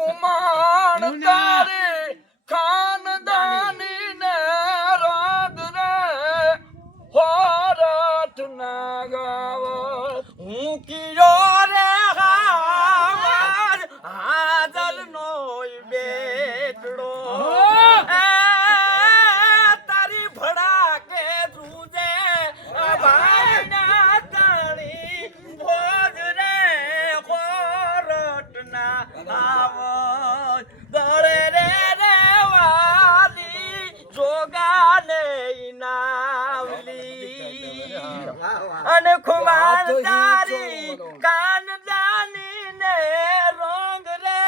ખુમાણ તારી ખાનદાની ને રાગ રે હોરઠ ના ગાવો હું કિયો રે હાવર હાજર નો બેટડો તારી ભડા કે ધ્રુજે ભાઈ ના તાણી ભોજ રે ખોરટ ના આવત દરે રે વાલી જોગાને નાવલી અને ખુમાર તારી કાનદાની ને રોંગ રે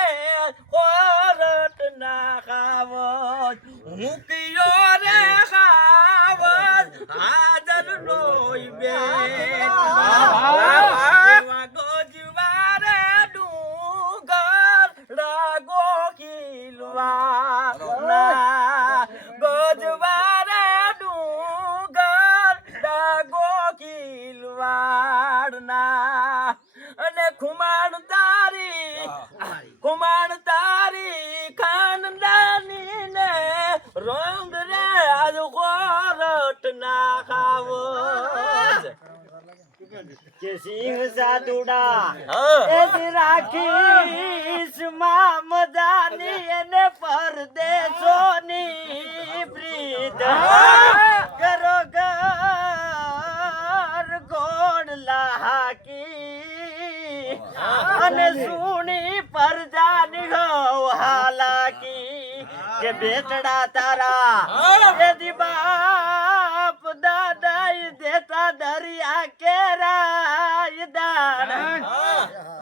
ખોરટ ના ખાવત હું કિયો રે ખાવત હાજર નોય બે ગોજવારે ડુંગર રાગો ખીલવા ગોજવારે ડુંગર રાગો ખીલવાડના અને ખુમાણ તારી ખાનદાની ને રંગ રે આજ ખોરટ ના ખાવો કે સિંહ સાદુડા એ રાખીશ મામદાની એને પરદેશોની પ્રીત કરો ઘર ગોડલા હાકી અને સુણી પરજાની હાલાકી કે બેટડા તારા એદી બાપ દાદાઈ દેતા દરિયા કેરાય દાણ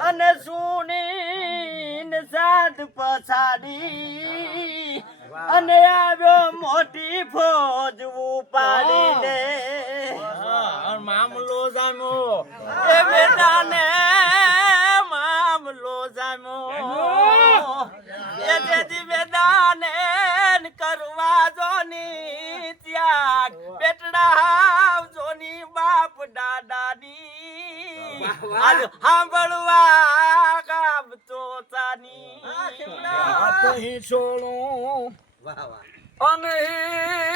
અને સુણી સાદ પછાડી અને આવ્યો મોટી ફોજ ઉપાડીને મામલો જામ્યો એ બેટાને મામલો જામ્યો એ જેથી બેદાને કરવા જોની ત્યાગ બેટડા જોની બાપ દાદાની આજ સાંભળવા કામ તો ચાની હાથે છોડું અને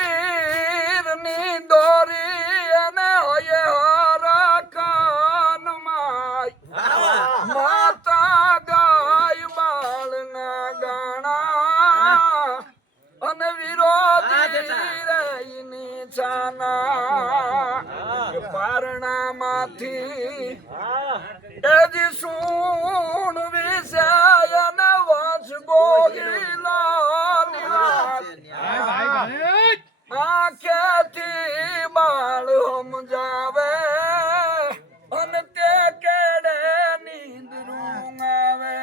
હીરની દોરી અને હોય હરકન માય માતા ગાય બાળના ગાણા અને વિરોધી રહીની છાના પારણામાંથી એજી સૂણ વિશે અને વંશ ગોગીલાની વાત આંખેથી બાળ સમજાવે અને તે કેડે નીંદરું આવે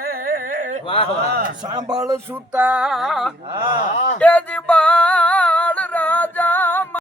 સાંભળ સુતા એજી બા